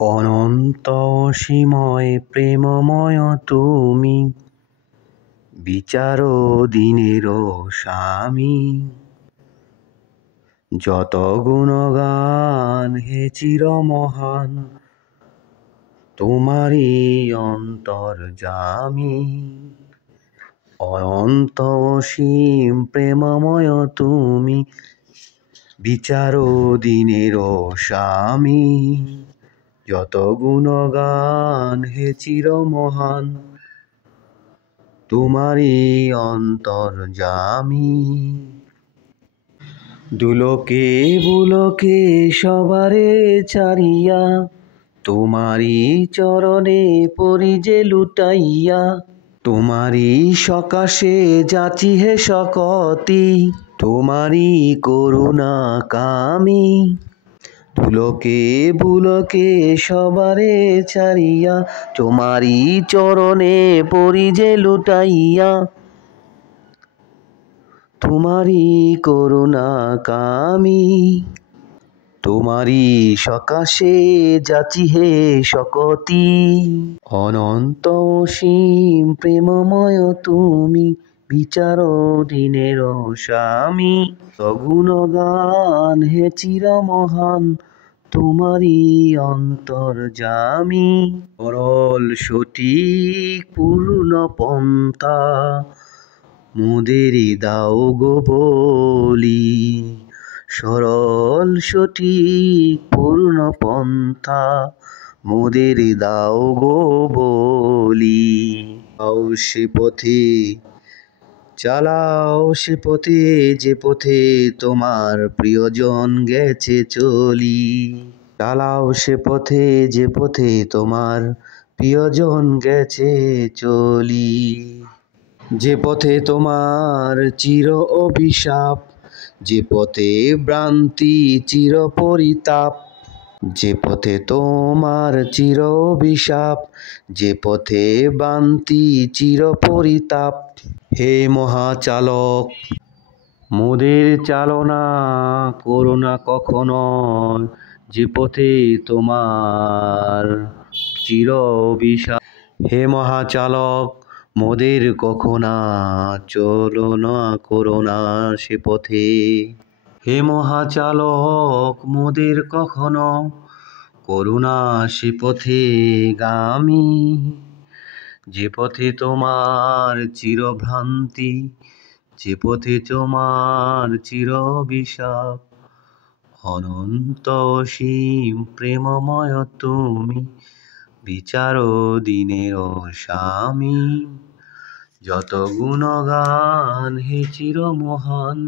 অনন্ত অসীময় প্রেমময় তুমি, বিচার দিনের স্বামী। যত গুণগান হে চিরমহান, তোমারই অন্তর্যামী। অনন্ত অসীম প্রেমময় তুমি, বিচার দিনের স্বামী। যত গুণগান হে চিরমহান, তোমারই অন্তর্যামী। দুলোকে বুলোকে সবারে ছাড়িয়া, তোমারই চরণে পড়ি যে লুটাইয়া। তোমারই সকাশে যাচি হে সকতি, তোমারই করুণা কামি। দুলোকে বুলোকে সবারে ছাড়িয়া, তোমারই চরণে পড়ি যে লুটাইয়া। তোমারই করুণা কামি, তোমারই সকাশে যাচি হে সকতি। অনন্ত অসীম প্রেমময় তুমি, বিচার দিনের স্বামী। সগুণগান হে চিরমহান, তোমারই অন্তর্যামী। সরল সঠিক পূর্ণ পন্থা, মোদেরই দাও গো বলি। সরল সঠিক পূর্ণ পন্থা, মোদের দাও গো বলি। চালাও সে পথে, চালাও সে পথে, যে পথে তোমার প্রিয়জন গেছে চলি। চালাও সে পথে, যে পথে তোমার প্রিয়জন গেছে চলি। যে পথে তোমার চির অভিশাপ, যে পথে ভ্রান্তি চির পরিতাপ। যে পথে তোমার চির অভিশাপ, যে পথে ভ্রান্তি চির পরিতাপ। হে মহাচালক, মোদের চালনা করো না কখনো, যে পথে তোমার চির অভিশাপ। হে মহাচালক, মোদের কখনো চলো না করো না সে পথে। হে মহাচালক, মোদের কখনো করুণা সে পথে গামী। যে পথে তোমার চিরভ্রান্তি, যে পথে তোমার চির অভিশাপ। অনন্ত অসীম প্রেমময় তুমি, বিচার দিনের স্বামী। যত গুণগান হে চিরমহান,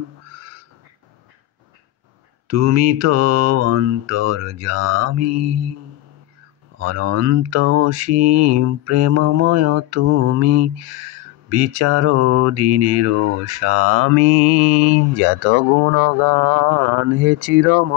তুমি তো অন্তর্যামী। অনন্ত অসীম প্রেমময় তুমি, বিচার দিনের স্বামী। যত গুণগান হে চিরমহান।